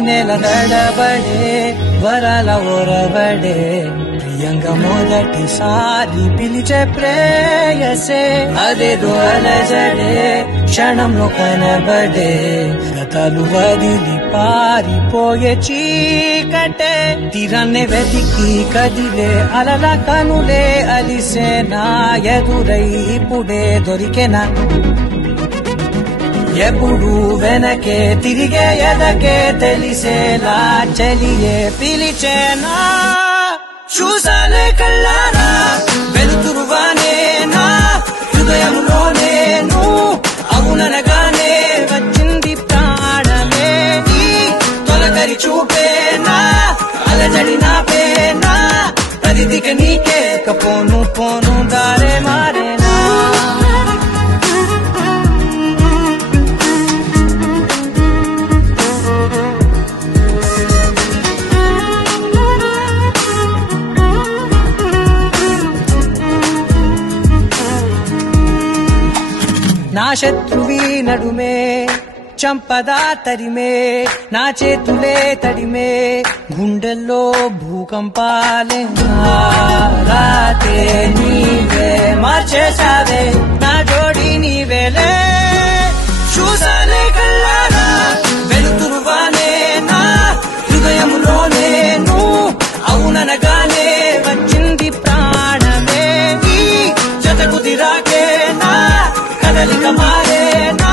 నెల నడబడే వరాల ఒరబడే ప్రియంగా మొదటిసారి పిలిచే ప్రేయసే అదేదో అలజడే క్షణంలో కనబడే గతాలు వదిలి పారిపోయే చీకటే తీరాన్నే వెతికి కదిలే అలల కనులే అలిసే నా ఎదురై ఇప్పుడే దొరికెనా ఎప్పుడు వెనకే తిరిగే ఎదకే తెలిసేలా చలియే పిలిచేనా చూసాలే కళ్ళారా వెలుతురువానేనా హృదయంలో నేను అవుననగానే వచ్చింది ప్రాణమే ఈ తొలకరి చూపేనా అలజడి నాపేనా ప్రతిదిక నీకే పోను పోను దారే మారేనా నా శత్రువి నడుమే చంపదా తరిమే నా చేతులే తడిమే గుండెల్లో భూకంపాలే రాతే నీవే మార్చేసావే నా జోడి నీవేలే చూసాలే కళ్ళారా వెలుతురువానే నా హృదయంలో నేను అవుననగానే వచ్చింది ప్రాణమే ఈ జతకు దిరాకే నా కదలిక మారేనా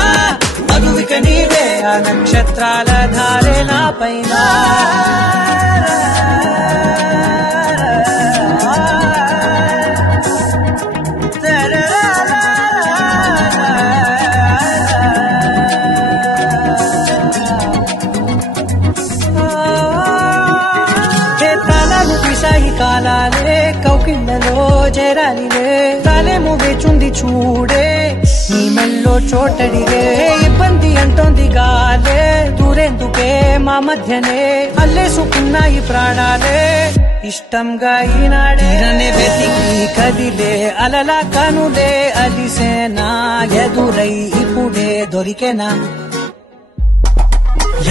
మధువిక నీవే ఆ నక్షత్రాల ధారే నా పైన తాళాలు తీసాయి కాలాలే కౌకిళ్ళలో చేరాలిలే తాళేమో వేచుంది చూడే నీ మెల్లో చోటడిగే ఇబ్బంది అంటోంది గాలే దూరేందుకే మా మధ్యనే అల్లేసుకున్నాయి ప్రాణాలే ఇష్టంగా ఈనాడే వెతికి కదిలే అలల కనులే అలిసేనా ఎదురై ఇప్పుడే దొరికెనా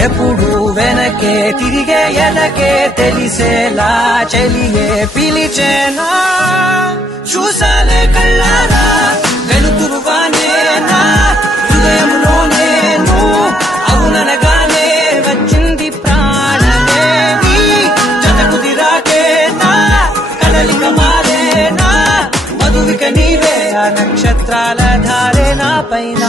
ఎప్పుడు వెనకే తిరిగే ఎదకే తెలిసేలా చెలియే పిలిచేనా చూసాలే కళ్ళారా వెలుతురువానేనా హృదయంలో నేను అవుననగానే వచ్చింది ప్రాణమే జతకు దిరాకేనా కదలిక మారేనా మధువిక నీవే ఆ నక్షత్రాల ధారే నా పైన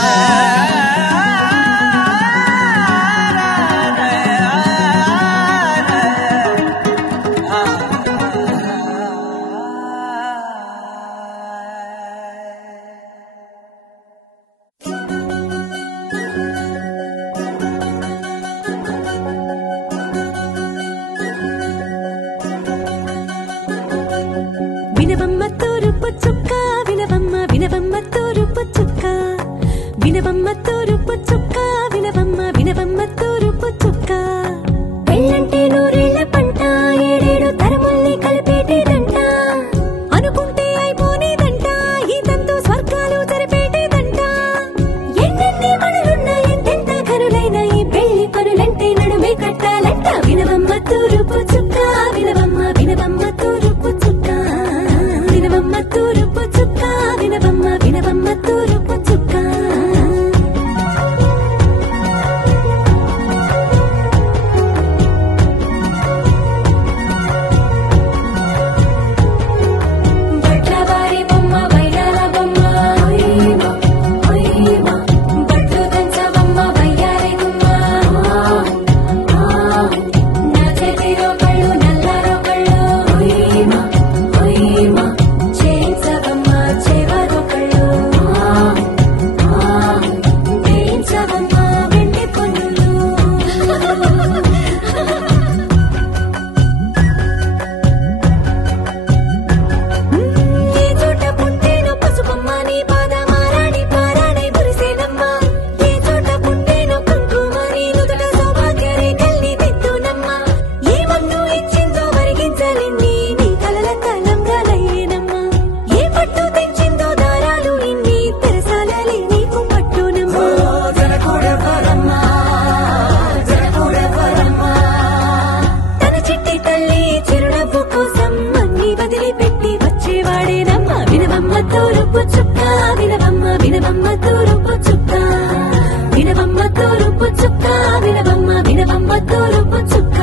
మత్తూరుపు చుక్క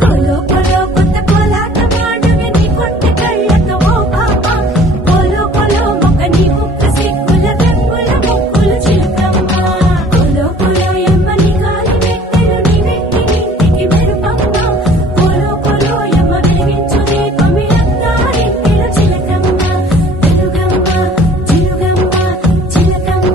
కొలో కొలో కొత్త కోలాట మాడవి నీ కొంటె కళ్ళతో ఓ పాప కొలో కొలో మొక్క నీ ముక్క సిక్కుల వెప్పుల ముక్కులు చిలకమ్మ కొలో కొలో ఎమ్మ నీ గాలి మెట్టెలు నీ వెట్టి నింటికి మెరుపమ్మ కొలో కొలో ఎమ్మ వెలిగించు దీపమి అత్తారింటిలో చిలకమ్మ వెలుగమ్మ చిలుగమ్మ చిలకమ్మ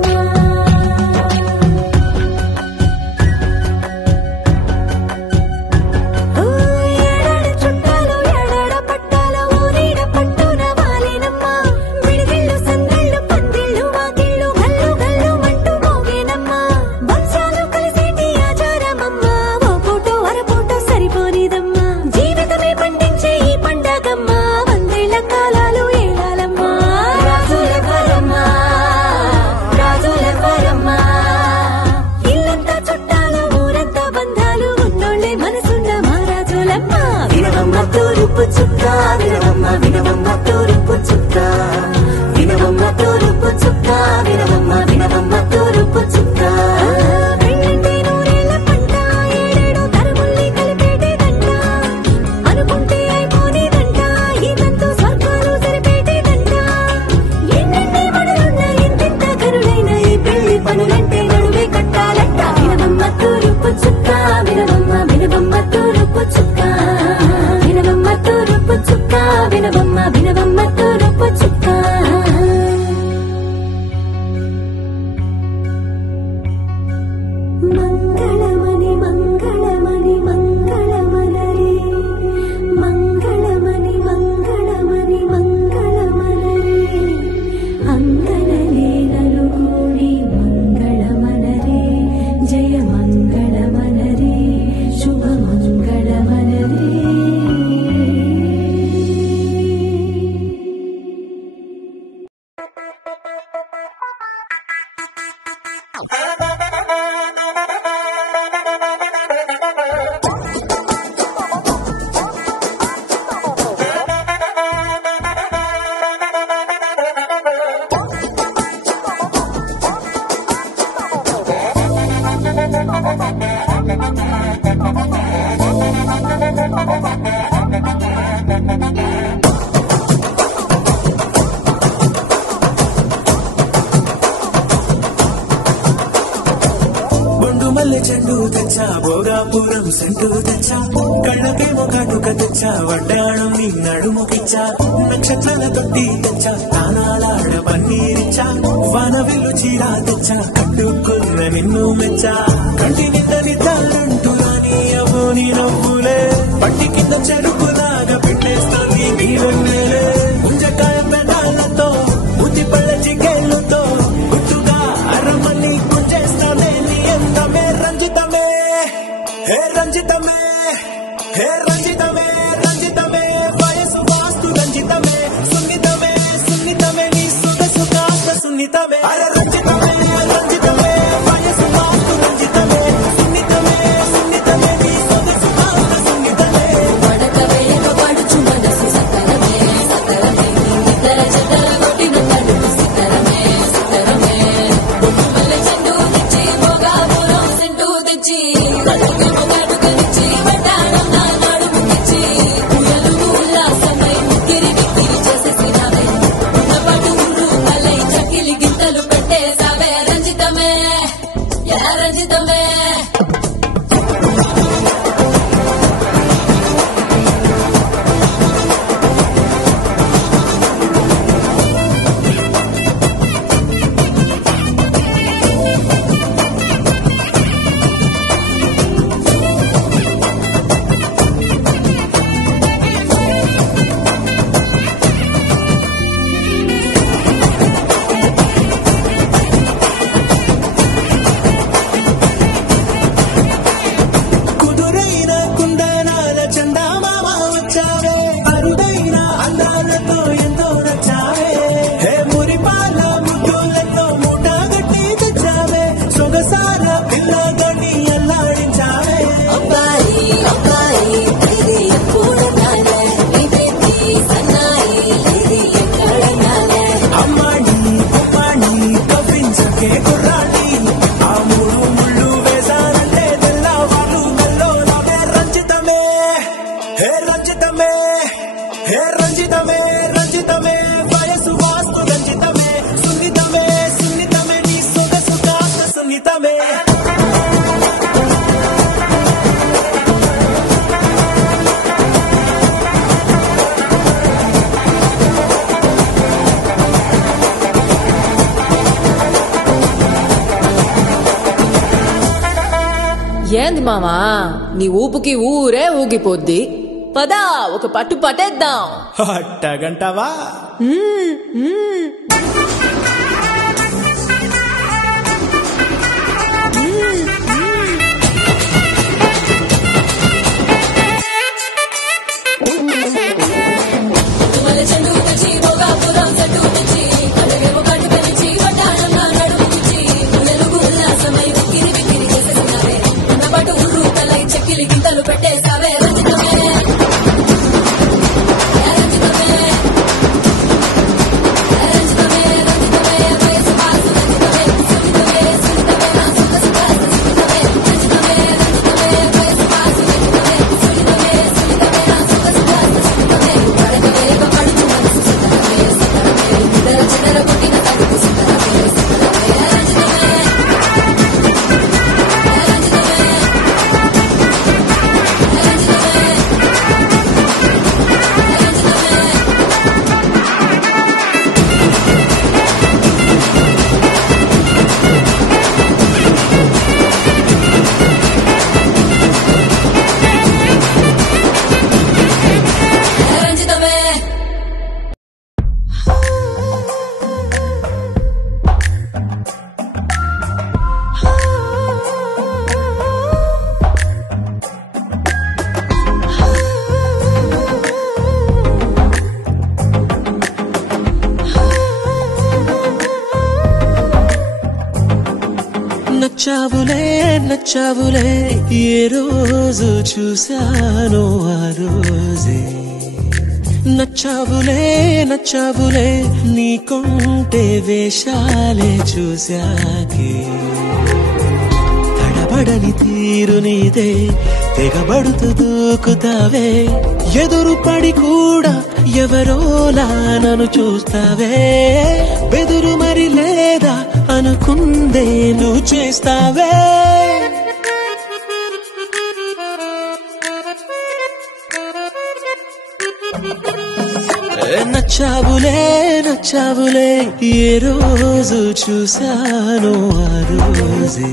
ఏడాడ చుట్టాలు ఏడాడ పట్టాలు ఊరీడ పట్టున వాలినమ్మ విడిగిళ్ళు సందళ్ళు పందిళ్ళు వాకిళ్ళు గల్లు గల్లు మంటూ మోగేనమ్మ వంశాలు కలిసేటి ఆచారమమ్మ ఓ పూటో అరపూటో సరిపోనిదమ్మ జీవితమే పండించే ఈ పండగమ్మ వందేళ్ల కాలాలు ఏలాలమ్మ రాజుల వరమ్మ రాజుల వరమ్మ ఇల్లంతా చుట్టాలు ఊరంతా బంధాలు ఉన్నోళ్ళే మనసున్న మహారాజులమ్మ వినవమ్మ తూరుపు చుక్క వినవమ్మ వినవమ్మ తూరుపు చుక్క వినవమ్మ తూరుపు చుక్క వినవమ్మ వినవమ్మ తూరుపు చుక్క పెళ్ళంటే నూరేళ్ల పంట ఏడేడు తరముల్ని కలిపేటేదంట అనుకుంటే అయిపోనేదంట ఈతంతో స్వర్గాలు సరిపేటేదంట ఎన్నెన్ని మడులున్న ఎంతెంత కరుడైన ఈ పెళ్లి పనులంటే నడువే కట్టాలంట వినవమ్మ తూరుపు చుక్క వినవమ్మ వినవమ్మ తూరుపు చుక్క వినవమ్మ తూరుపు చుక్క వినవమ్మ వినవమ్మ తూరుపు చుక్క మంగళమణి మంగళమణి మంగళమనరే మంగళమణి మంగళమణి మంగళమనరే అంగళలే నలుగూడి మంగళమనరే జయ మంగళమనరే శుభ మంగళమనరే గుండు మల్లె చెండు తెచ్చా భోగాపురం సెంటు తెచ్చా కళ్ళకేమో కాటుక తెచ్చా వడ్డాణం నీ నడుముకిచ్చా నక్షత్రాల తొట్టి తెచ్చా తానాలాడ పన్నీరిచ్చా వానవిల్లు చీరా తెచ్చా కట్టుకున్న నిన్ను మెచ్చా కంటి నింద నిద్దాలంటూ రాని అవో నీ నవ్వులే పట్టి కింద చెరుకులాగా పెట్టేస్తుంది నీ వెన్నెలే ముంజకాయ పెదాలతో బుద్ధి పళ్ళ చికేళ్లతో గుట్టుగా అరమని గుంజేస్తానే నీ ఎంతమే రంజితమే హే రంజితమే హే రంజితమే రంజితమే వయసు వాస్తు రంజితమే సున్నితమే సున్నితమే నీ సుగసు కాస్త సున్నితమే అరే రంజితమే రంజితమే వయసు వాస్తు రంజితమే సున్నితమే సున్నితమే నీ సుగసు కాస్త సున్నితమే వడకవేయక పడుచు మనసు సతరమే సతరమే ఇద్దర జతర కొట్టిన తడుపు సితరమే సితరమే బొమ్మల చెండు తెచ్చి భోగాపురం సెంటు తెచ్చి కళ్ళకేమో కాటుకనిచ్చి వడ్డాణం నా నడుముకిచ్చి పూయలు ఉల్లాసమై ముక్కిరి గిక్కిరి చేసేసినావే ఉన్నపాటు ఊరు తలై చకిలి గింతలు పెట్టే ఏంది మామా నీ ఊపుకి ఊరే ఊగిపోద్ది. పదా ఒక పట్టు పట్టేద్దాం. అట్టగంటావా? గింతలు పెట్టేసావే నచ్చావులే నచ్చావులే ఏ రోజు చూశాను ఆ రోజే. నచ్చావులే నచ్చావులే నీకుంటే వేషాలే చూశాకే. తడబడని తీరు నీదే తెగబడుతూ దూకుతావే. ఎదురు పడి కూడా ఎవరోలా నన్ను చూస్తావే. బెదురు మరి లేదా అనుకుందే నువ్వు చేస్తావే. నచ్చావులే నచ్చావులే ఏ రోజు చూశాను ఆ రోజే.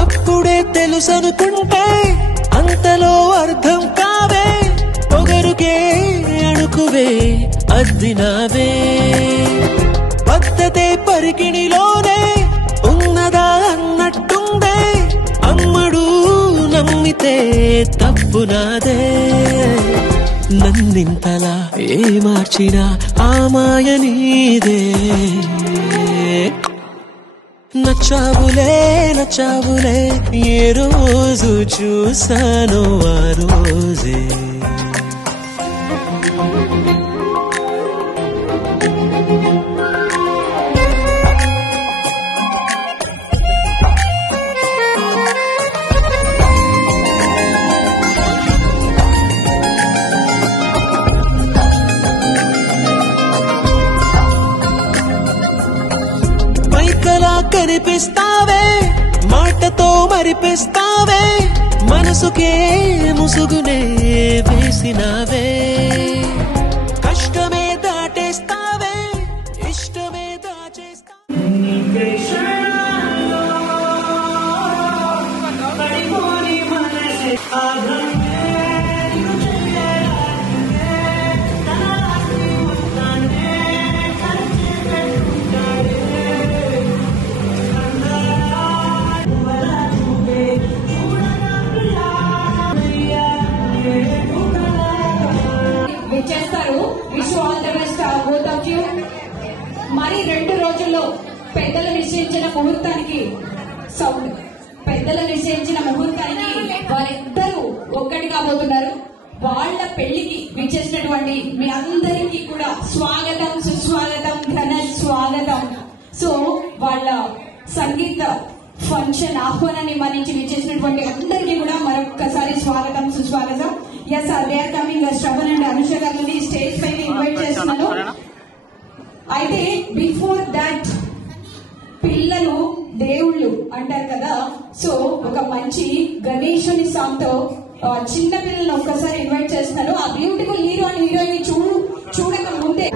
అప్పుడే తెలుసనుకుంటే అంతలో అర్థం కావే. పొగరుకే అణుకువే అద్దినావే. పద్ధతే పరికిణిలోనే ఉన్నదా అన్నట్టుందే. అమ్మడు నమ్మితే తప్పు నాదే. నన్నింతలా ఏ మార్చినా ఆ మాయ నీదే. నచ్చావులే నచ్చావులే ఏ రోజు చూశాను ఆ రోజే. పైకలా కనిపిస్తావే మాటతో మరిపిస్తావే. మనసుకే ముసుగునే వేసినావే. కష్టమే దాటేస్తావే ఇష్టమే దాచేస్తావే. చేస్తారు. Wish all the best both of you. మరి 2 రోజుల్లో పెద్దలు నిశ్చయించిన ముహూర్తానికి సౌండ్ పెద్దలు నిశ్చయించిన ముహూర్తానికి వారిద్దరూ ఒక్కటి కాబోతున్నారు. వాళ్ళ పెళ్లికి విచ్చేసినటువంటి మీ అందరికీ కూడా స్వాగతం సుస్వాగతం ఘన స్వాగతం. సో వాళ్ళ సంగీత ఫంక్షన్ ఆహ్వానాన్ని మన్నించి విచ్చేసినటువంటి అందరికీ కూడా మరొక్కసారి స్వాగతం సుస్వాగతం. Yes sir they are coming. Shravan and Anusha గారిని స్టేజ్ పైన ఇన్వైట్ చేస్తున్నాను. అయితే బిఫోర్ దాట్ పిల్లలు దేవుళ్ళు అంటారు కదా, సో ఒక మంచి గణేశుని సాంగ్ తో చిన్న పిల్లల్ని ఒక్కసారి ఇన్వైట్ చేస్తున్నారు. ఆ బ్యూటిఫుల్ హీరో అండ్ హీరోయిన్ చూడక ముందే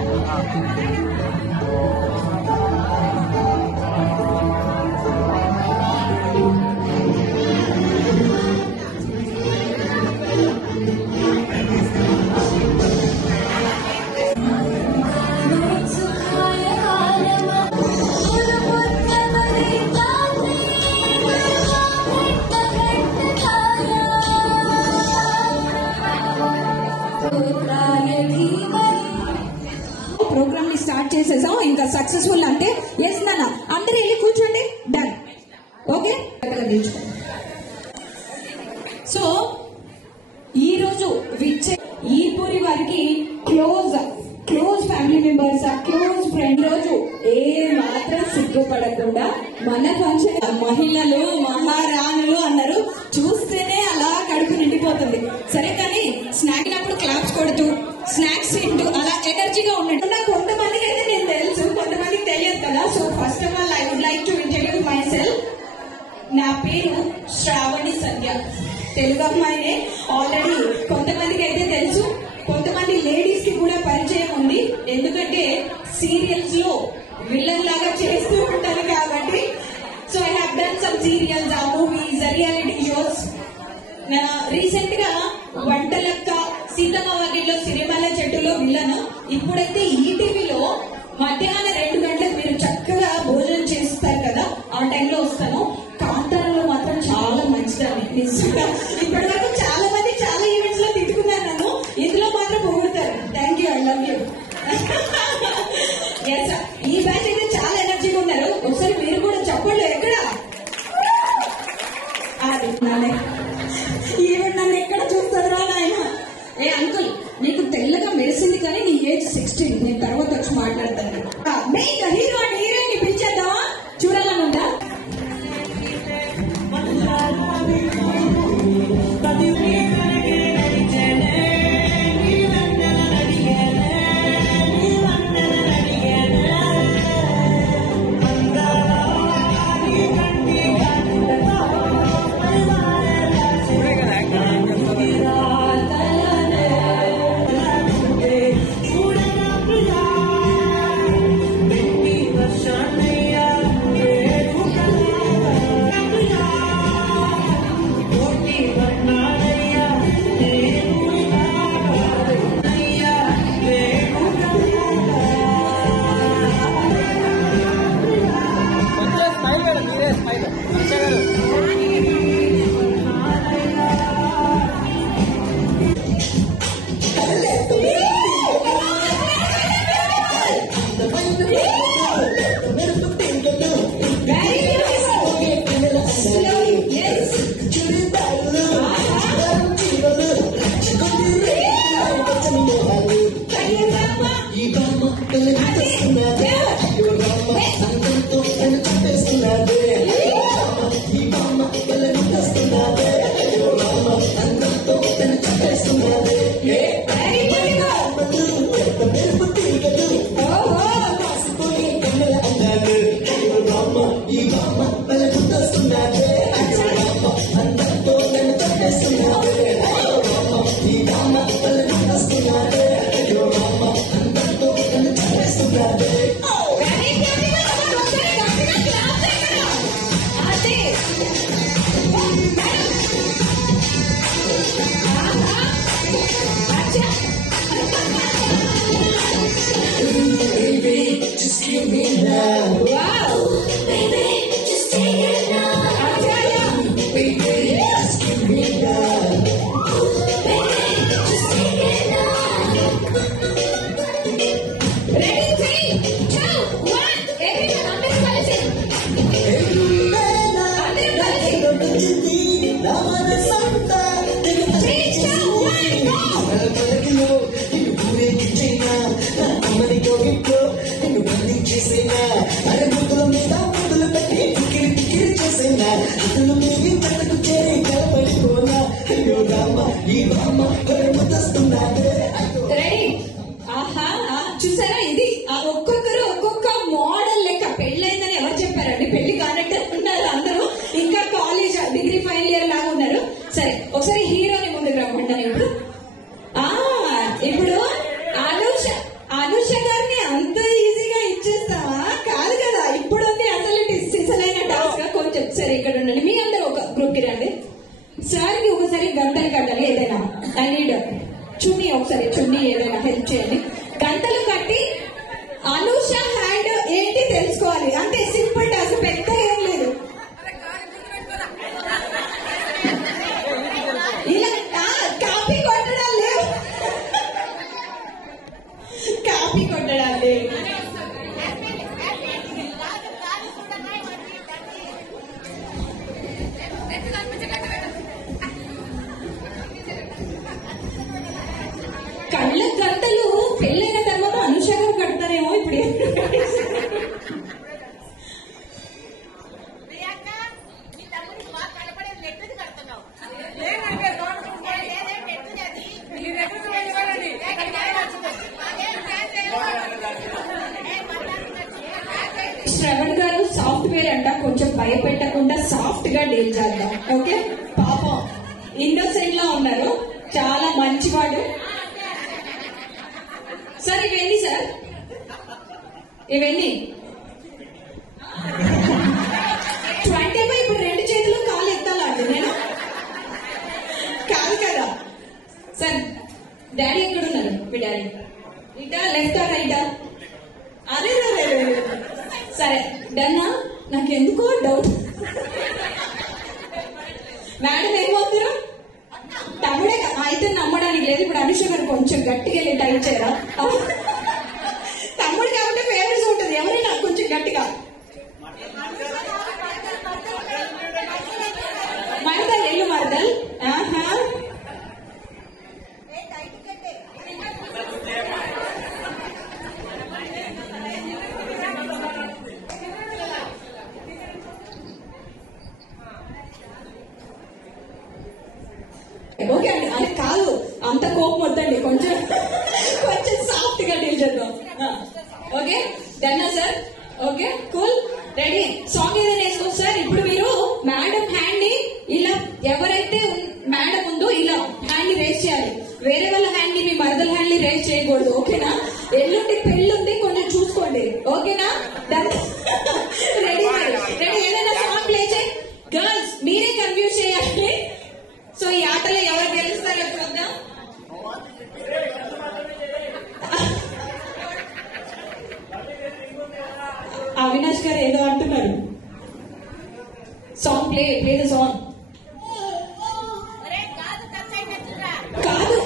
ప్రోగ్రామ్ ని స్టార్ట్ చేసేసాం. ఇంకా సక్సెస్ఫుల్ అంటే ఎస్ నాన్న అందరూ వెళ్ళి కూర్చోండి. డన్. ఓకే. సో ఈ రోజు ఈపూరి వారికి close family members, close friend. రోజు ఏ మాత్రం సిగ్గుపడకుండా మన ఫంక్షన్ మహిళలు మహారాణులు అన్నారు, చూస్తేనే అలా కడుపు నిండిపోతుంది. సరే కానీ స్నాక్ అప్పుడు క్లాప్స్ కొడుతూ స్నాక్స్ తింటూ అలా ఎనర్జీగా ఉన్నట్టు కొంతమందికి అయితే నేను తెలుసు, కొంతమందికి తెలియదు కదా. So first of all I would like to introduce myself. నా పేరు శ్రావణి సంధ్య. తెలుగు అమ్మాయినే. ఆల్రెడీ కొంతమందికి అయితే తెలుసు, కొంతమంది లేడీస్ కి కూడా పరిచయం ఉంది. ఎందుకంటే సీరియల్స్ లో విలన్ లాగా చేస్తూ ఉంటారు కాబట్టి. So I have done some serials, movies, reality shows. Recent గా వంటలక్క, సీతమ్మ వాకిట్లో సిరిమల్ల చెట్టులో విలన్. ఇప్పుడైతే ఈటీవీలో మధ్యాహ్నం 2 గంటలకు మీరు చక్కగా భోజనం చేస్తారు కదా, ఆ టైంలో వస్తాను. కాంతారంలో మాత్రం చాలా మంచిదాన్ని నిజంగా. ఇప్పటి వరకు చాలా మంది చాలా ఈవెంట్స్ లో తిట్టుకున్నారు నన్ను, ఇందులో మాత్రం పొగుడతారు. Thank you, I love you. ఈ బ్యాచ్ అయితే చాలా ఎనర్జీగా ఉన్నారు. ఒకసారి మీరు కూడా చెప్పండి. ఎక్కడ ఈవెంట్ నన్ను ఎక్కడ చూస్తారా నాయన? ఏ అంకుల్, నీకు తెల్లగా మెరిసింది కానీ నీ ఏజ్ 16. నేను తర్వాత వచ్చి మాట్లాడతాను. మెయిన్ హీరో అండ్ హీరోయిన్ ని పిలిచేద్దామా? చూడాలనుందా? Mama, ready? ఆహా, చూసారా ఇది ఒక్కొక్కరు ఒక్కొక్క మోడల్ లెక్క. పెళ్ళైందని ఎవరు చెప్పారండి? పెళ్లి కానట్టు ఉన్నారు అందరూ, ఇంకా కాలేజ్ డిగ్రీ ఫైనల్ ఇయర్ లాగా ఉన్నారు. సరే, ఒకసారి హీరోని ముందుకు రమ్మంటాను. ఇప్పుడు అనుష గారిని అంత ఈజీగా ఇచ్చేస్తావా? కాదు కదా, ఇప్పుడు అసలు సిసలైన టాస్క్. కొంచెం సరే ఇక్కడ ఉండండి, మీ అందరూ ఒక గ్రూప్ కి రండి. సార్ కి ఒకసారి గంటలు కట్టాలి ఏదైనా. ఐ నీడ్ చున్నీ, ఒకసారి చున్నీ ఏదైనా హెల్ప్ చేయండి. గంటలు కట్టి అనుష హ్యాండ్ ఏంటి తెలుసుకోవాలి. అంటే సింపుల్ టాస్క్, పెద్ద ఏం లేదు. ఇలా కాపీ కొట్టడం లేవు, కాపీ కొట్టడం లేవు. కళ్ళ గంటలు పెళ్ళైన తర్వాత అనుష గారు కడతారేమో ఇప్పుడు. శ్రవణ్ గారు సాఫ్ట్వేర్ అంట, కొంచెం భయపెట్టకుండా సాఫ్ట్ గా డీల్ చేద్దాం. ఓకే, పాపం ఇన్నోసెంట్ లా ఉన్నారు, చాలా మంచివాడు. సార్ ఇవన్నీ, సార్ ఇవన్నీ 25. ఇప్పుడు 2 చేతులు కాలు ఎత్తాలండి నేను? కాదు కదా సార్. డాడీ ఎక్కడున్నారు? మీ డాడీ ఇటా లెఫ్టా రైటా? అదే సరే, డన్నా. నాకెందుకో డౌట్, మేడం ఏమవుతారు? తమ్ముడే అయితే నమ్మడానికి లేదు. ఇప్పుడు అనుష గారు కొంచెం గట్టిగా వెళ్ళి టైప్ చేయరా? తమ్ముడు కాబట్టి ఫేవరెట్స్ ఉంటుంది, ఎవరైనా కొంచెం గట్టిగా. మరదల్, ఎల్లు మరదల్. ఆహా, ఓకే అండి. అది కాదు, అంత కోపం వద్దండి, కొంచెం కొంచెం సాఫ్ట్ గా డీల్ చేద్దాం. ఓకే, డన్నా sir? Okay, cool, ready. Song ఏదైనా వేసుకో సార్. ఇప్పుడు మీరు మేడం హ్యాండ్ ని ఇలా, ఎవరైతే మేడం ఉందో ఇలా హ్యాండ్ ని రేస్ చేయాలి. వేరే వాళ్ళ హ్యాండ్ ని, మీ మరదల హ్యాండ్ ని రేస్ చేయకూడదు. ఓకేనా? ఎల్లుండి పెళ్లి ఉంది, కొంచెం చూసుకోండి. ఓకేనా? రెడీ? రెడీ? ఏదైనా సాంగ్ ప్లే చేయి. గర్ల్స్ మీరే కన్ఫ్యూజ్ చేయాలి. సో ఈ ఆటలో ఎవరు గెలుస్తారో చూద్దాం. అవినాష్ గారు ఏదో అంటున్నారు. Song play the song. కాదు,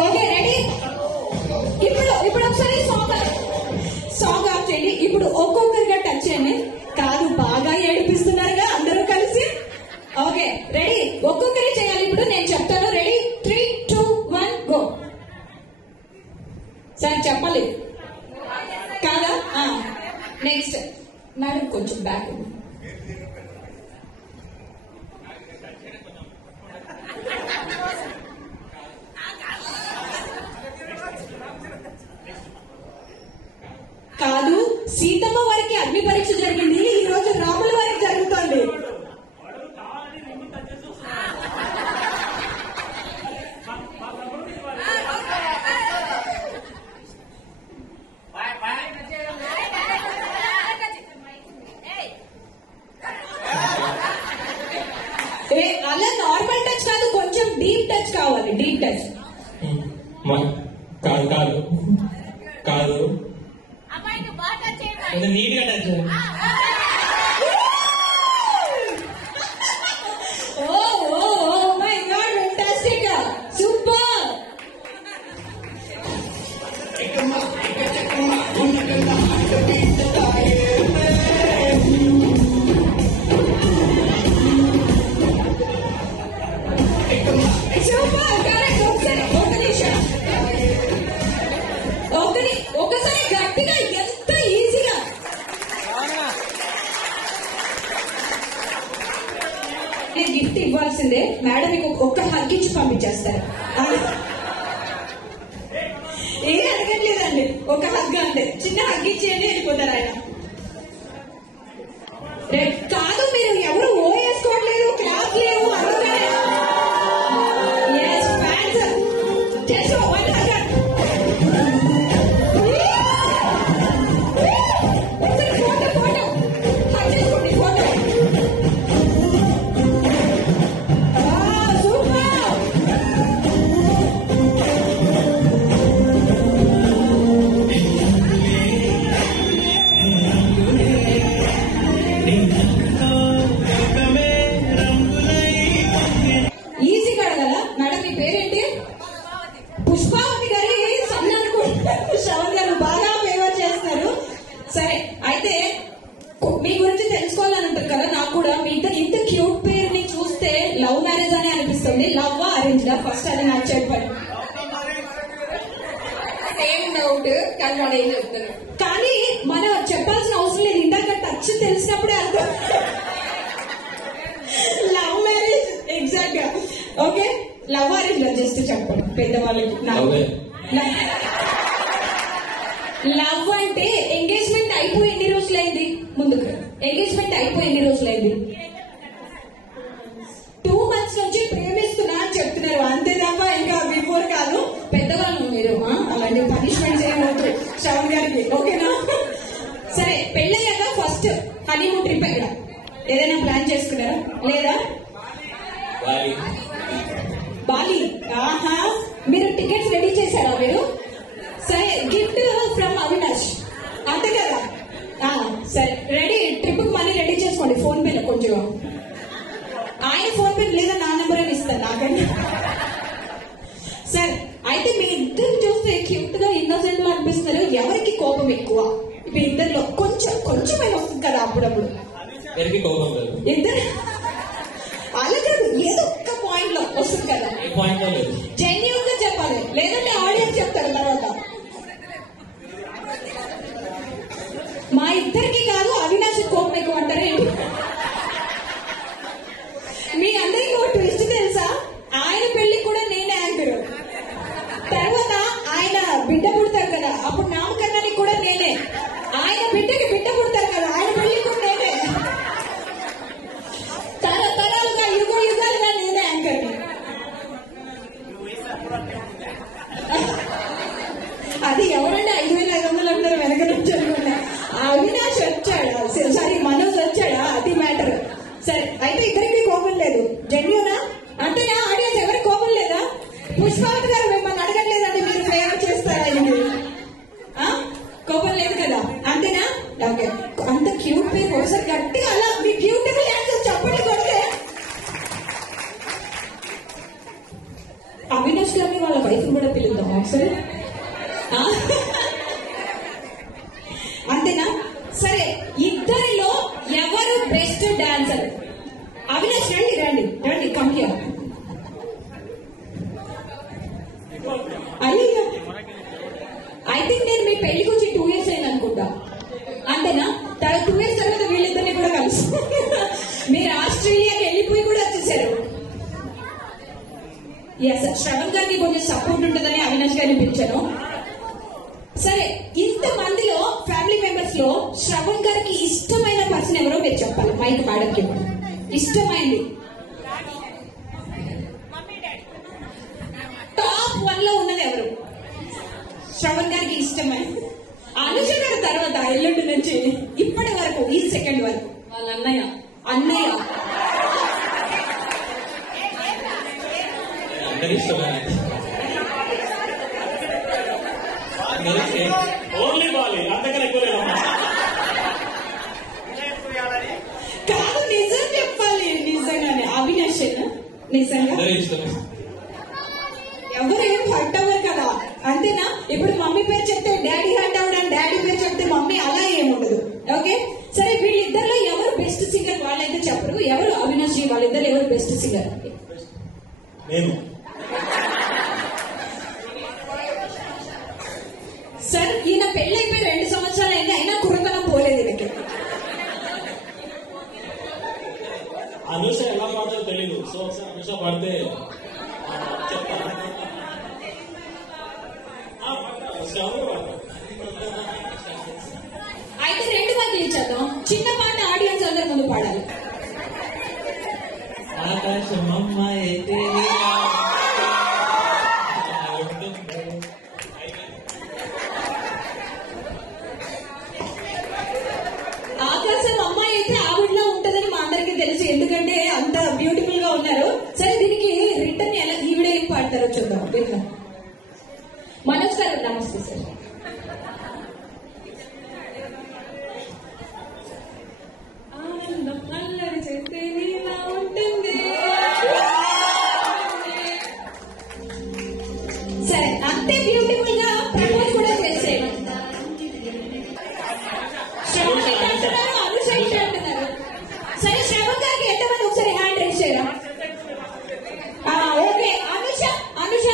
ఓకే రెడీ? ఇప్పుడు ఒకసారి సాంగ్ ఆఫ్ చేయండి. ఇప్పుడు ఒక్కొక్కరిగా టచ్ చేయండి. కాదు, బాగా ఏడిపిస్తున్నారుగా అందరూ కలిసి. Okay, ready? ఒక్కొక్కరి చేయాలి. ఇప్పుడు నేను చెప్తాను. రెడీ? 3, 2, 1 గో. సార్ చెప్పాలి కాదా? నెక్స్ట్ మేడం కొంచెం బ్యాక్. కాదు, సీతమ్మ వారికి అగ్ని పరీక్ష జరిగింది, ఈ రోజు రాముల వారికి జరుగుతుంది. అలా నార్మల్ టచ్ కాదు, కొంచెం డీప్ టచ్ కావాలి. డీప్ టచ్ కాదు కాదు కాదు, నీట్ గా టచ్. ఓ మై గాడ్, మీరు గిఫ్ట్ ఇవ్వాల్సిందే. మేడం మీకు ఒక్క హగ్ ఇచ్చి పంపించేస్తారు. ఏం అడగట్లేదండి, ఒక హగ్ అంటే చిన్న హగ్ ఇచ్చేయండి, వెళ్ళిపోతారు ఆయన. కాదు మీరు ఎవరు ఓ వేసుకోవట్లేదు, క్లాస్ లేవు, అందుకనే ఈజీగా అడగల. మేడం మీ పేరేంటి? పుష్పావతి గారి సన్న అనుకుంటారు. శ్రవణ్ గారు బాగా ఫేవర్ చేస్తారు. సరే అయితే మీ గురించి తెలుసుకోవాలని ఉంటుంది కదా, నాకు కూడా మీ ఇద్దరు ఇంత క్యూట్ పేరుని చూస్తే లవ్ మ్యారేజ్ అనే అనిపిస్తుంది. లవ్ అరేంజ్డా ఫస్ట్ అది నాకు చెప్పండి. సేమ్ డౌట్ కానీ వాడు ఏం చెప్తారు, కానీ మనం చెప్పాల్సిన అవసరం లేదు. ఇందాక టచ్ తెలిసినప్పుడే అర్థం. లవ్ మ్యారేజ్ ఎగ్జాక్ట్ గా. ఓకే, లవ్ అరేంజ్ జస్ట్ చెప్పండి పెద్దవాళ్ళకి. లవ్ అంటే ఎంగేజ్మెంట్ అయిపోయి ఎన్ని రోజులైంది? ముందుకు ఎంగేజ్మెంట్ అయిపోయి ఎన్ని రోజులైంది? 2 months నుంచి ప్రేమిస్తున్నా అని చెప్తున్నారు, అంతే తప్ప ఇంకా బిఫోర్ కాదు. పెద్దవాళ్ళు మీరు, అలాంటి పనిష్మెంట్స్ ఏమవుతాయి శ్రవణ్ గారికి, ఓకేనా? సరే, పెళ్ళయ్యాక ఫస్ట్ హనీమూన్ ట్రిప్ ఎక్కడ ఏదైనా ప్లాన్ చేసుకున్నారా లేదా? బాలి. ఆహా, మీరు టికెట్స్ రెడీ చేశారా మీరు? సరే, గిఫ్ట్ ఫ్రమ్ అవినాష్, అంతే కదా? సరే, రెడీ. ట్రిప్ మనీ రెడీ చేసుకోండి ఫోన్ పేలో. కొంచెం ఆయన ఫోన్ పే లేదా నా నెంబర్ అని ఇస్తాను నాకండి. సరే, అయితే మీ ఇద్దరు చూస్తే క్యూట్ గా ఇన్నోసెంట్ గా అనిపిస్తున్నారు. ఎవరికి కోపం ఎక్కువ? మీ ఇద్దరిలో కొంచెమైనా వస్తుంది కదా అప్పుడప్పుడు. ఇద్దరు అలా కాదు, ఏదో ఒక్క పాయింట్ లో వస్తుంది కదా. జెన్యూన్ గా చెప్పాలి, లేదంటే ఆడియన్స్ చెప్తారు తర్వాత. మా ఇద్దరికి కాదు, అవినాష్ కోపం ఎక్కువ అంటారు ఏంటి? మీ అందరికీ ఒక ట్విస్ట్ తెలుసా? ఆయన పెళ్లి కూడా నేనే యాంకర్. తర్వాత ఆయన బిడ్డ పుడతారు కదా, అప్పుడు నామకరణానికి కూడా నేనే. ఆయన బిడ్డకి బిడ్డ పుడతారు కదా, ఆయన పెళ్లి కూడా నేనే. తరాలుగా యుగాలుగా నేనే యాంకర్. అది ఎవరంటే 5500 అందరూ వెనక నుంచి అనుకున్నా. అవినాష్ వచ్చాడా? సారీ, మనోజ్ వచ్చాడా? అది మ్యాటర్. సరే, అయితే ఇద్దరికి కోపం లేదు. జెన్యూనా? అంటేనా? ఆడియన్స్ ఎవరికి కోపం లేదా? పుష్పావతి గారు మిమ్మల్ని అడగట్లేదంటే మీరు ఫేవర్ చేస్తారా? కోపం లేదు కదా, అంతేనా? ఓకే, అంత క్యూట్ పేరు ఒకసారి గట్టిగా అలా మీ బ్యూటిఫుల్ యాన్సర్ చెప్పండి కొడితే. అవినాష్ గారిని వాళ్ళ వైఫ్ కూడా పిలుద్దాం ఒకసారి, అంతేనా? సరే, ఇద్దరిలో ఎవరు బెస్ట్ డాన్సర్? అవినాష్ రండి రండి రండి, కమ్ హియర్. అయ్యో, ఐ థింక్ నేను మీ పెళ్లికి వచ్చి 2 years అయింది అనుకుంటా, అంతేనా? 2 years తర్వాత వీళ్ళిద్దరిని కూడా కలిసి మీరు ఆస్ట్రేలియాకి వెళ్ళిపోయి కూడా వచ్చేసారు. ఎస్, శ్రవణ్ గారికి కొంచెం సపోర్ట్ ఉంటుందని అవినాష్ గారిని పిలిచాను. సరే, ఇంత మందిలో ఫ్యామిలీ మెంబర్స్ లో శ్రవణ్ గారికి ఇష్టమైన పర్సన్ ఎవరో మీరు చెప్పాలి. మైక్ మేడంకి ఇష్టమైంది. టాప్ 1 లో ఉన్నది ఎవరు? శ్రవణ్ గారికి ఇష్టమైంది. అనుష గారి తర్వాత ఎల్లుండి నుంచి ఇప్పటి వరకు ఈ సెకండ్ వరకు వాళ్ళ అన్నయ్య. కాదు, నిజం చెప్పాలి. నిజంగానే అవినాష్ నిజంగా ఎవరు ఏం హర్ట్ అవ్వరు కదా, అంతేనా? ఇప్పుడు మమ్మీ పేరు చెప్తే డాడీ హర్ట్ అవ్వడం, డాడీ పేరు చెప్తే మమ్మీ, అలా ఏముండదు. ఓకే, సరే, వీళ్ళిద్దరిలో ఎవరు బెస్ట్ సింగర్? వాళ్ళైతే చెప్పరు. ఎవరు? అవినాష్ జీ వాళ్ళిద్దరు ఎవరు బెస్ట్ సింగర్? సార్, ఈయన పెళ్ళైపోయి 2 సంవత్సరాలు అయింది, అయినా కుర్రతనం పోలేదు. ఈయనకి అనుష ఎలా పాడదో తెలియదు. సో ఒకసారి అనుష పాడితే చెప్తాను. అయితే రెండు మంది ఇచ్చేద్దాం. చిన్న పాట ఆడియన్స్ అందరి ముందు పాడాలి. ఆకాశమమ్మ ఆకాశం అమ్మాయి అయితే ఆవిడలో ఉంటదని మా అందరికీ తెలుసు, ఎందుకంటే అంత బ్యూటిఫుల్ గా ఉన్నారు. సరే, దీనికి రిటర్న్ ఎలా ఈవిడ ఏం పాడతారో చూద్దాం. విందాం. మనోజ్ గారు నమస్తే సార్. సరే, అంతే బ్యూటిఫుల్ గా ప్రపోజ్ కూడా చేసేయండి. అంటున్నారు. సరే, శ్రవణ్ గారికి ఎంతమంది ఒకసారి హ్యాండ్ రేస్ చేయరా? ఓకే, అనుష అనుష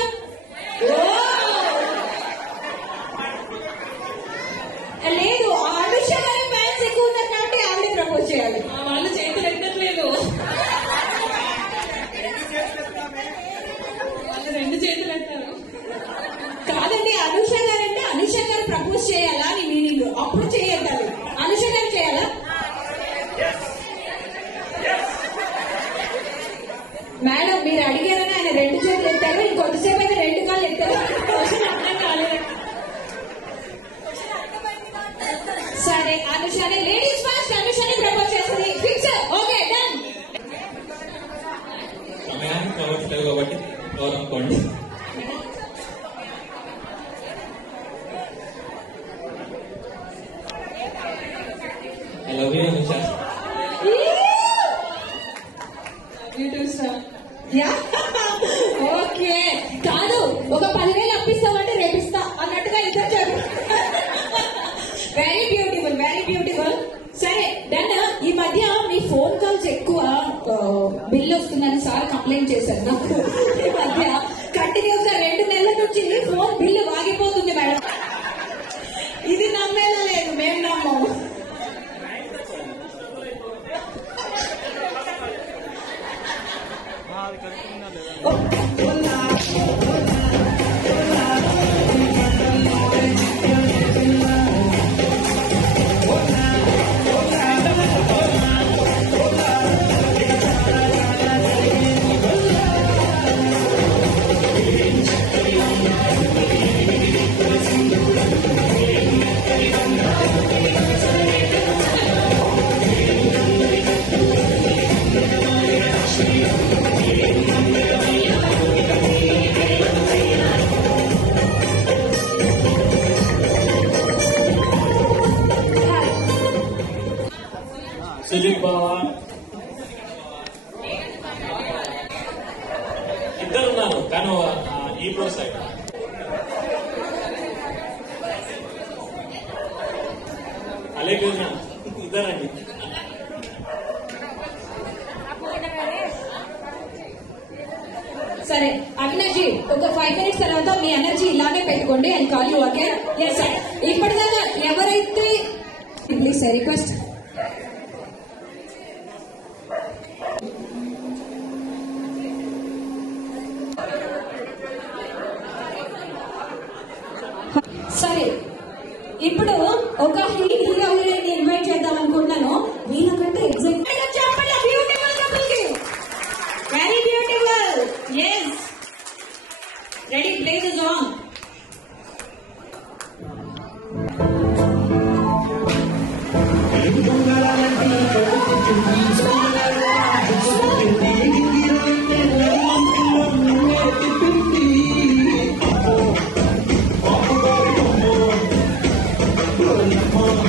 లేదు, అనుష గారి ఫ్యాన్స్ ఎక్కువ ఉన్నారు కాబట్టి ఆవిడ ప్రపోజ్ చేయాలి. వాళ్ళు చేతులు ఎక్కట్లేదు, వాళ్ళు రెండు చేతులు ఎత్తారు. కాదండి, అనుష గారు అంటే అనుష గారు ప్రపోజ్ చేయాలా అని మీనింగ్. అప్పుడు చేయద్దాలి. అనుష గారు చేయాలా? మేడం, మీరు అడిగారని ఆయన రెండు చేతులు ఎత్తారు, ఇంకొద్దిసేపు అయితే రెండు కాళ్ళు ఎత్తారు. అర్థం కాలేదు. సరే, అనుషానే లేడీస్ ఫస్ట్. అనుషానే ప్రపోజ్ చేస్తుంది. ఫిక్స్. Okay, done. సమయానికి కావట్లేదు కాబట్టి అనుకోండి. I love you, Anusha. Okay, కాదు, ఒక 10,000 అప్పిస్తామంటే రేపిస్తా అన్నట్టుగా ఇద్దరు చెప్పారు. Very beautiful, very beautiful. సరే, డన్. ఈ మధ్య మీ ఫోన్ కాల్స్ ఎక్కువ బిల్ వస్తుందని సార్ కంప్లైంట్ చేశారు నాకు. ఈ మధ్య కంటిన్యూస్ గా 2 నెలల నుంచి ఫోన్ బిల్లు వాగిపోతుంది మేడం. ఇది నమ్మేలా లేదు, మేము నమ్మము. సుజిత్ బావా ఇద్దరు ఉన్నారు, కానీ ఈ ప్రో సైడ్. అలాగే ఇద్దరండి. సరే, అవినాష్ జీ, ఒక 5 minutes తర్వాత మీ ఎనర్జీ ఇలానే పెట్టుకోండి. And call you okay? Yes sir. ఇప్పటిదాకా ఎవరైతే ప్లీజ్ సార్ రిక్వెస్ట్. సరే, ఇప్పుడు ఒక హీరోని ఇన్వైట్ చేద్దాం అనుకుంటున్నాను. వీళ్ళకంటే ఎగ్జాక్ట్ చెప్పండి. బ్యూటిఫుల్ కపుల్కి very beautiful. Yes, ready, play the song. Oh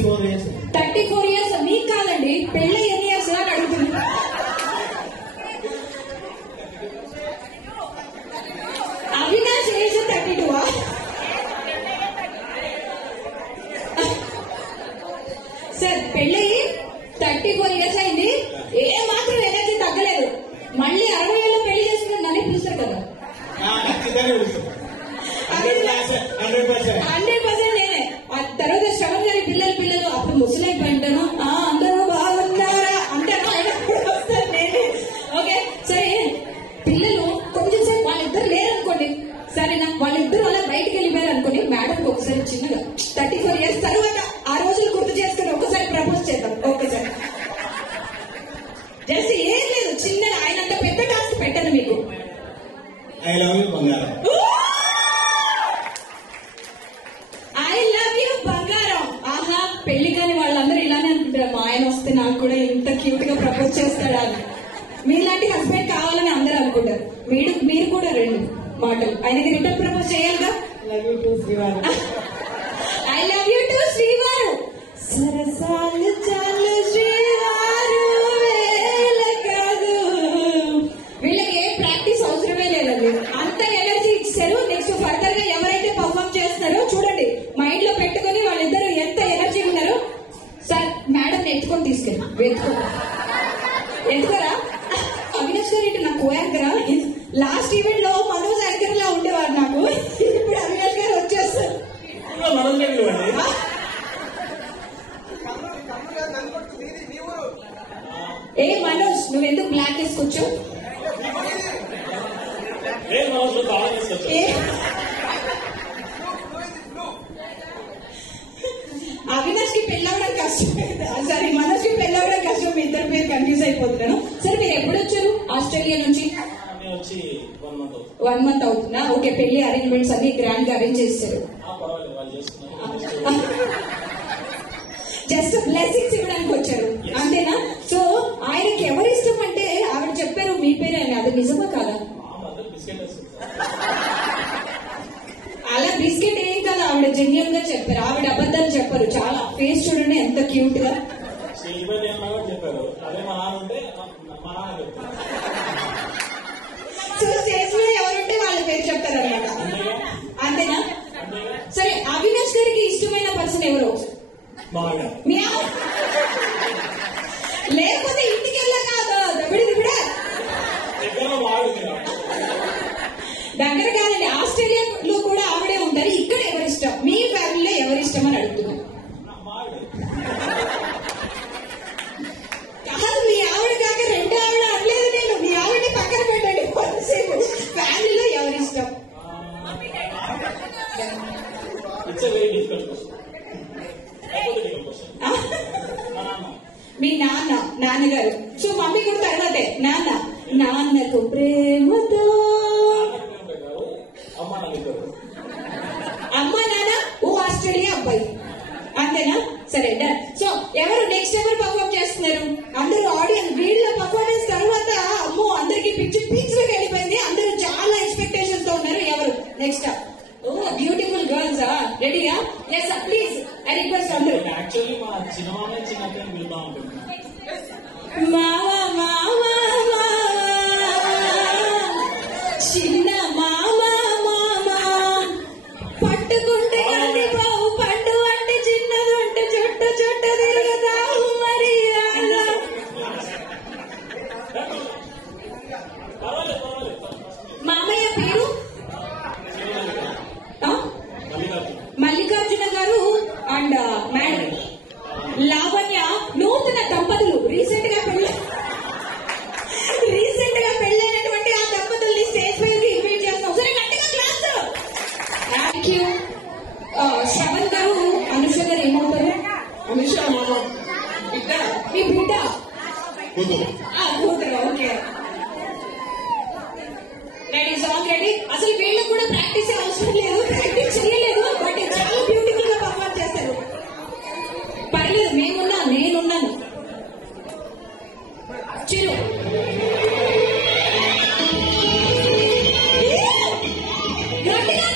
34 years. 34 years మీకు కాదండి, పెళ్ళి ఎన్ని ఇయర్స్ అని అడుగుతున్నా. అవినాష్ ఏజ్ 32. సార్ పెళ్ళి 34 years అయింది, ఏ మాత్రం ఎనర్జీ తగ్గలేదు. మళ్ళీ 60 ఏళ్ళు పెళ్లి చేసుకుని నన్ను పిలుస్తారు కదా. 100% నేనే. తర్వాత శ్రవణ్ గారి పిల్లలు అప్పుడు ముసలైపోయింటాను. అందరూ బాగున్నారా అంటాను, ఆయన కూడా వస్తారు నేనే. ఓకే సరే, పిల్లలు కొంచెం సేపు వాళ్ళిద్దరు లేరనుకోండి, సరేనా, వాళ్ళిద్దరు అలా బయటకు వెళ్ళిపోయారు అనుకోండి, మేడంకి ఒకసారి చిన్నగా 34 years తర్వాత ఆ రోజులు గుర్తు చేసుకుని ఒకసారి ప్రపోజ్ చేద్దాం. ఒక్కసారి జస్ట్ ఏం లేదు, చిన్నగా. ఆయన అంత పెద్ద టాస్క్ పెట్టను మీకు. ఐ లవ్ యూ బంగారం. ఐ లవ్ యూ బంగారం. ఆహా, పెళ్లి కాని వాళ్ళందరూ ఇలానే అనుకుంటారు, మా ఆయన వస్తే నాకు కూడా ఇంత క్యూట్ గా ప్రపోజ్ చేస్తాడా అని. మీలాంటి హస్బెండ్ కావాలని అందరూ అనుకుంటారు. మీరు కూడా 2 మాటలు ఆయనకి రిటర్న్ ప్రపోజ్ చేయాలిగా. లవ్ యూ టు శ్రీవారు. ఐ లవ్ యూ టు శ్రీవారు. సరసాలు చాలు శ్రీవారు వేల కాదు. వీళ్ళకి ఏ ప్రాక్టీస్ అవసరమే లేదండి, అంత ఎనర్జీ ఇచ్చారు. నెక్స్ట్ ఫర్దర్ గా ఎవరైతే పర్ఫార్మ్ చేస్తున్నారో చూడండి, మైండ్ లో పెట్టుకుని వాళ్ళిద్దరు ఎంత ఎనర్జీ ఉన్నారో. సార్ మేడం ఎత్తుకొని తీసుకెళ్ళి ఎందుకరా అవినాష్ గారు ఇటు నాకు యాంకరా. లాస్ట్ ఈవెంట్ లో మనోజ్ యాంకర్ లా ఉండేవారు నాకు, ఇప్పుడు అవినాష్ గారు వచ్చేస్తారు. ఏ మనోజ్, నువ్వెందుకు బ్లాక్ వేసుకొచ్చావు? అవినాష్ కి పెళ్ళవడం కష్టం, సారీ మనోజ్ కి పెళ్ళవడం కష్టం. మీ ఇద్దరు పేరు కన్ఫ్యూజ్ అయిపోతున్నాను. సరే, మీరు ఎప్పుడు వచ్చారు ఆస్ట్రేలియా నుంచి? 1 month అవుతుందా? ఓకే, పెళ్లి అరేంజ్మెంట్స్ అన్ని గ్రాండ్ గా అరేంజ్ చేస్తారు. జస్ట్ బ్లెస్సింగ్స్ ఇవ్వడానికి వచ్చారు అంతేనా? సో ఆయనకి ఎవరు ఇష్టం అంటే ఆవిడ చెప్పారు మీ పేరే అని, అది నిజమా కాదా? అలా బిస్కెట్ ఏం కాదు, ఆవిడ జెన్యున్ గా చెప్పారు, ఆవిడ అబద్ధాలు చెప్పారు. చాలా ఫేస్ చూడండి ఎంత క్యూట్ గా. సో స్టేజ్ మీద ఎవరుంటే వాళ్ళ పేరు చెప్తారు అనమాట, అంతేనా? సరే, అవినాష్ గారికి ఇష్టమైన పర్సన్ ఎవరు? లేకపోతే ఇంటికి వెళ్ళాక కూడా దగ్గర కాదండి, ఆస్ట్రేలియాలో కూడా ఆవిడే ఉంటారు. ఇక్కడ ఎవరిష్టం? మీ ఫ్యామిలీలో ఎవరిష్టం అని అడుగుతున్నాం. కాదు, మీ ఆవిడ కాక 2 ఆవిడ అనలేదు నేను. మీ ఆవిడని పక్కన పెట్టండి కొంతసేపు. ఫ్యామిలీలో ఎవరిష్టం? మీ నాన్నగారు. సో మమ్మీ కూడా తర్వాతే నాన్నకు ప్రేమతో. అమ్మా నాన్న ఓ ఆస్ట్రేలియా అబ్బాయి, అంతేనా? సరే డన్. సో ఎవరు నెక్స్ట్ ఎవరు పర్ఫార్మ్ చేస్తున్నారు? అందరూ ఆడియన్స్. వీళ్ళ పర్ఫార్మెన్స్ తర్వాత అమ్మో అందరికి పిచ్చిగా వెళ్ళిపోయింది, అందరూ చాలా ఎక్స్పెక్టేషన్స్ తో ఉన్నారు. ఎవరు నెక్స్ట్? ఓ బ్యూటిఫుల్ గర్ల్స్. రెడీయా? ఎస్ ప్లీజ్, ఐ రిక్వెస్ట్ అందరూ. యాక్చువల్లీ మా చిన్నమామే చిన్నక్కని పిలుతా ఉంటుంది. మావా మావా చిన్న మామా మామా పట్టుకుంటే కానీ బావు, పండు అంటే చిన్నది అంటే చుట్ట చుట్ట తిరుగుతావు మరి. మామయ్య పేరు మల్లికార్జున గారు అండ్ మేడం లావణ్య. నూతన దంపతులు రీసెంట్ గా పెళ్ళైనటువంటి ఆ దంపతుల్ని స్టేజ్ పైకి ఇన్వైట్ చేస్తాం. సరే గట్టిగా క్లాస్. Thank you. శ్రవణ్ గారు, అనుష గారు ఏమవుతారు? అనుష మీ బిడ్డ కూతురు. Okay, ready, song ready. అసలు వీళ్ళకి కూడా ప్రాక్టీస్ అవసరం లేదు, ప్రాక్టీస్ చేయలేదు, బట్ చాలా బ్యూటిఫుల్ గా పర్ఫార్మ్ చేస్తారు. పర్లేదు, నేనున్నాను. చిరు గట్టిగా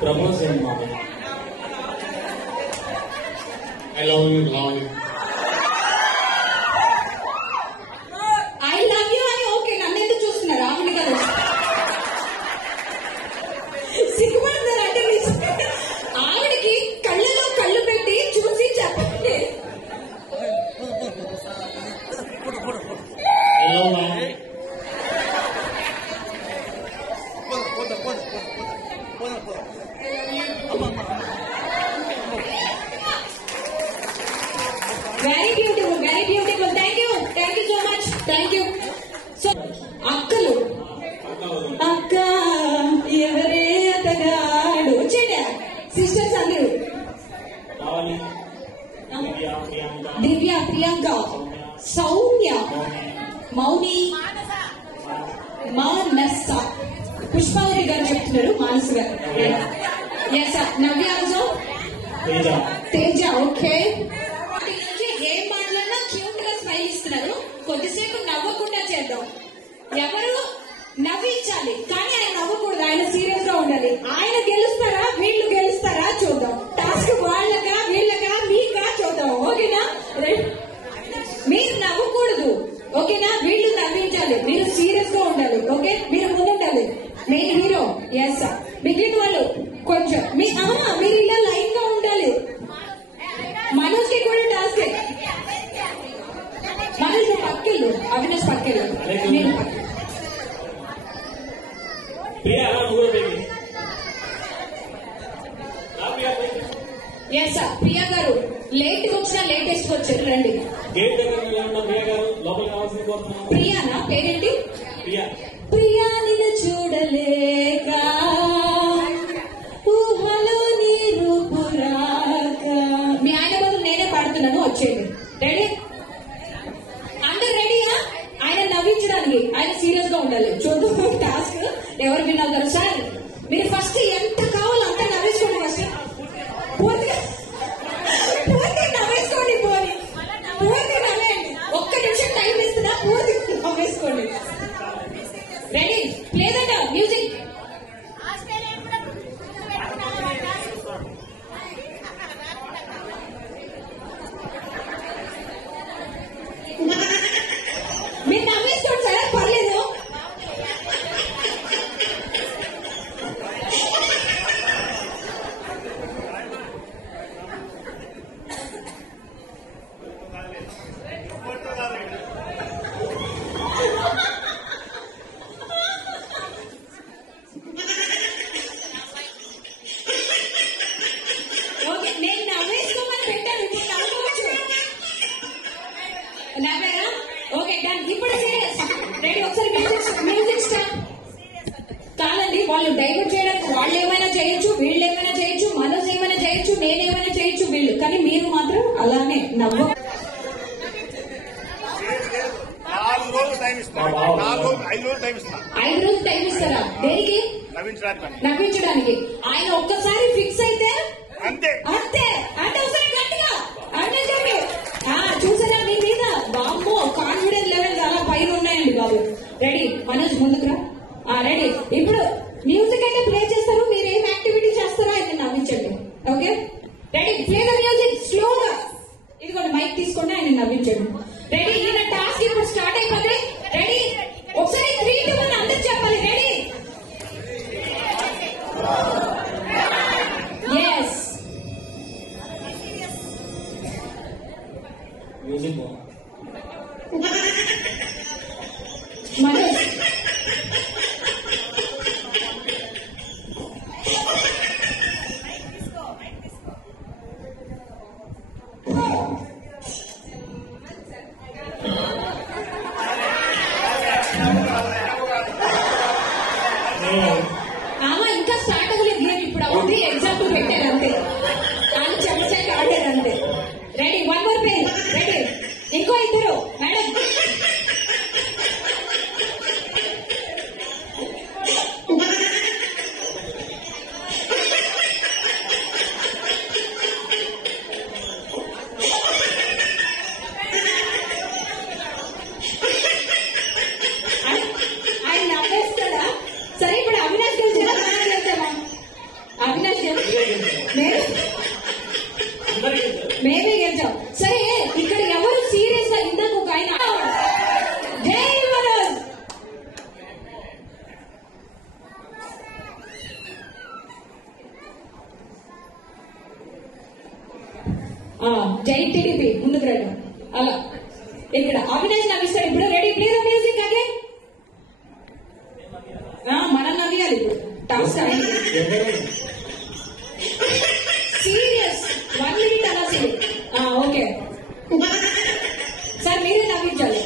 Propose and mama. I love you, love you. I love you అని ఓకే నన్ను ఎందుకు చూస్తున్నారు ఆమె కదా సిగ్గుపడుతున్నారు అంటే ఆవిడకి కళ్ళలో కళ్ళు పెట్టి చూసి చెప్పండి I love you. Very beautiful thank you so much thank you so అక్కలు అక్క ఎవరే అతగాడు వచ్చేట సిస్టర్స్ అందరూ దివ్య ప్రియాంక సౌమ్య మౌని మానస పుష్పావతి గారు చెప్తున్నారు మానస గారు ఎస్ నవ్య ఆల్సో తేజ ఓకే ఏం మాట్లాడినా క్యూట్ గా స్మైల్ ఇస్తున్నారు కొద్దిసేపు నవ్వకుండా చేద్దాం ఎవరు నవ్వించాలి కానీ ఆయన నవ్వకూడదు ఆయన సీరియస్ గా ఉండాలి ఆయన గెలుస్తారా వీళ్ళు గెలుస్తారా చూద్దాం టాస్క్ వాళ్ళగా వీళ్ళగా మీకా చూద్దాం ఓకేనా మీరు నవ్వకూడదు ఓకేనా వీళ్ళు నవ్వించాలి మీరు సీరియస్ గా ఉండాలి ఓకే మీరు ముందుండాలి మెయిన్ హీరో ఎస్ మిగిలిన వాళ్ళు కొంచెం మీరు ఇలా లైన్ గా ఉండాలి మనోజ్ కి కూడా టాస్క్ మనోజ్ పక్కెళ్ళు అవినాష్ పక్కెళ్ళు నేను ఎస్ సార్ ప్రియా గారు లేట్ గా వచ్చినా లేటెస్ట్ వచ్చారు రండి ప్రియానా పేరేంటి ప్రియా నిన్ను చూడలేక ఊహలో నీ రూపురాక మీ ఆయన బదులు నేనే పాడుతున్నాను వచ్చేయండి రెడీ అందరు రెడీయా ఆయన నవ్వించడానికి ఆయన సీరియస్ గా ఉండాలి చూద్దాం టాస్క్ ఎవరు విన్నారు సార్ మీరు ఫస్ట్ ఎంత కావాలో అంత నవ్వేసుకోండి ఫస్ట్ పూర్తిగా నవ్వేసుకోండి పూర్తిగా నవ్వేయండి ఒక్క నిమిషం టైం ఇస్తున్నా పూర్తిగా నవ్వేసుకోండి రెడీ లేదంట మ్యూజిక్ మీరు నవ్వేసుకోండి సార్ పర్లేదు ఓకే నేను నవ్వేసుకోమని పెట్టాను ఇప్పుడు నవ్వుకోవచ్చు నవ్వారా ఓకే డన్ ఇప్పుడు సీరియస్ రెడీ ఒకసారి మ్యూజిక్ స్టార్ట్ కాదండి వాళ్ళు డైవర్ట్ చేయడానికి వాళ్ళు ఏమైనా చేయొచ్చు వీళ్ళు ఏమైనా చేయొచ్చు మనోజ్ ఏమైనా చేయొచ్చు నేనేమైనా చేయొచ్చు వీళ్ళు కానీ మీరు మాత్రం అలానే నవ్వ మా బావ 5 రోజులు టైం ఇస్తాను. 5 రోజులు టైం ఇస్తారా? దేనికి? నవ్వించడానికి. ఆయన ఒక్కసారి ఫిక్స్ అయితే అంతే అంతే. అంటే ఒకసారి గట్టిగా అంటే చెప్పి చూసారా మీ మీద బాబు కాన్ఫిడెన్స్ లెవెల్ చాలా పైన ఉన్నాయండి బాబు. రెడీ మనోజ్ ముందుకురా. రెడీ. ఇప్పుడు మ్యూజిక్ అయితే ప్లే చేస్తారు, మీరు ఏం యాక్టివిటీ చేస్తారో అయితే నవ్వించండి. Okay ready? Play the music స్లోగా. ఇదిగోండి మైక్ తీసుకోండి, ఆయన నవ్వించండి. రెడీ? ఈయన టాస్క్ ఇప్పుడు స్టార్ట్ అయిపోతుంది. రెడీ? ఒకసారి 3, 2, 1 అందరూ చెప్పాలి. రెడీ? ఎస్. మ్యూజిక్ మనోజ్ ఇంకా స్టార్ట్ అవ్వలేదు గేమ్. ఇప్పుడు అవుతుంది, ఎగ్జాంపుల్ పెట్టారు అంతే. అని చెప్పేసాక ఆడారు అంతే. రెడీ? 1 more page. రెడీ? ఇంకో ఇద్దరు మేడం. ఆయన నవ్వేస్తాడా? సరే ఇప్పుడు అవినాష్ గెలిచారా మనం గెలిచామా? అవినాష్ మేమే గెలిచాం. సరే ఇక్కడ ఎవరు సీరియస్ గా ఇందాక ఒక ఆయన జై మనోజ్. జై టీడీపీ ముందుకు రండి. అలా ఇక్కడ అవినాష్ నవ్విస్తాడు. ఇప్పుడు ready? Play the music again. మనం నవ్వాలి ఇప్పుడు. టాస్క్ అయింది. సీరియస్ 1 minute అలా సీరియస్. ఓకే సార్ మీరే నవ్వించాలి.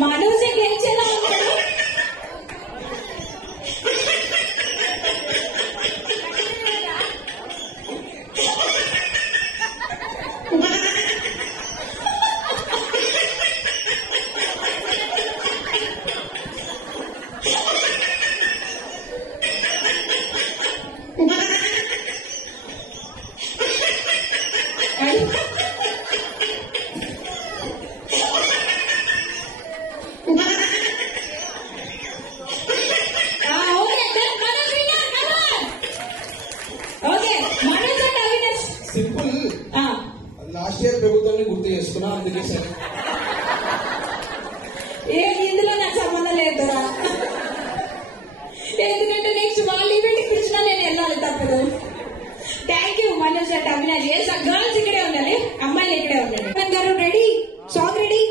మనోజ్ గెలిచేలా ఉన్నాడు. సింపుల్. లాస్ట్ ఇయర్ ప్రభుత్వాన్ని గుర్తు చేసుకున్నా, అందుకే సరే. ఇందులో నాకు సంబంధం లేదు. ఎందుకంటే నెక్స్ట్ వాళ్ళ ఈవెంట్ పిలిచినా నేను వెళ్ళాలి తప్పదు. Thank you Manoj and Avinash. Girls ఇక్కడే ఉండాలి, అమ్మాయిలు ఇక్కడే ఉండాలి. గారు రెడీ? Song ready?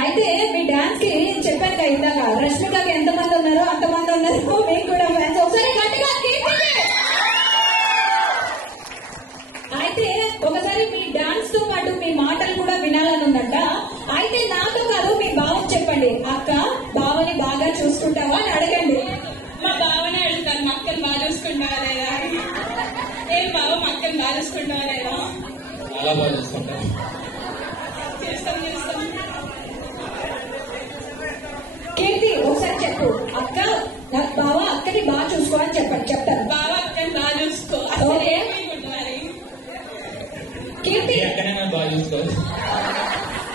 అయితే మీ డాన్స్ కి చెప్పాను కదా ఇందాక రష్మికకి ఎంతమంది ఉన్నారో అంతమంది ఉన్నారు మీకు కూడా ఫ్యాన్స్ ఒకసారి గట్టిగా అయితే ఒకసారి మీ డాన్స్ తో పాటు మీ మాటలు కూడా వినాలని ఉందంట. అయితే నాతో కాదు మీ బావని చెప్పండి, అక్క బావని బాగా చూసుకుంటావా అని అడగండి. మా బావనే అడుగుతాను, మా అక్కని బాగా చూసుకుంటావా లేదా? ఏం బావ మా అక్కని బాగా చూసుకుంటావా లేదా? చాలా బాగా చూసుకుంటాను. చేస్తాం. కీర్తి ఒకసారి చెప్పు, అక్క బావ అక్కని బాగా చూసుకో అని చెప్పండి. చెప్తారు బావ అక్కని బాగా చూసుకో. ఓకే కీర్తి అక్కనే నన్ను బాగా చూసుకోవాలి.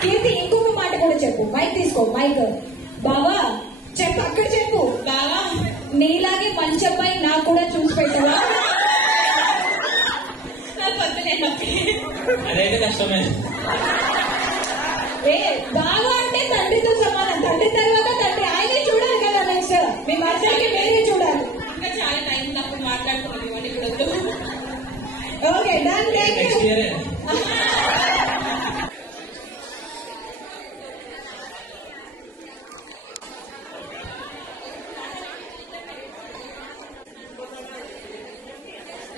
కీర్తి ఇంకొక మాట కూడా చెప్పు, మైక్ తీసుకో మైక్. బావా చెప్పు, అక్కడ చెప్పు. బావా నీలాగే మంచి అబ్బాయి నాకు కూడా చూసి పెట్టవా? అదైతే కష్టమే. ఏ బావా అంటే తండ్రితో సమానం, తండ్రి తర్వాత తండ్రి, ఆయనే చూడాలి కదా. నెక్స్ట్ మీ మనుషులకి వేరే చూడాలి. ఇంకా చాలా టైం తప్ప మాట్లాడుకున్నాం ఇవన్నీ కూడా. Okay done. Next year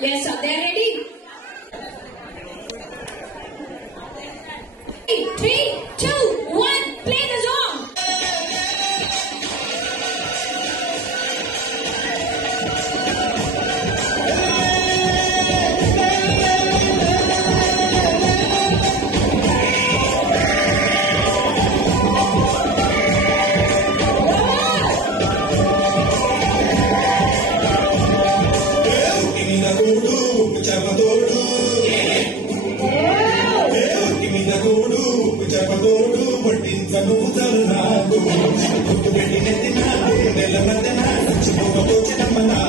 Yes, are they ready? 3, 2, 1, play the song. చెప్పదోడు పట్టించను నాకు గుర్తు పెట్టి నెత్తిన నెల మధ్యన చచ్చిపోకపోతే నమ్మనా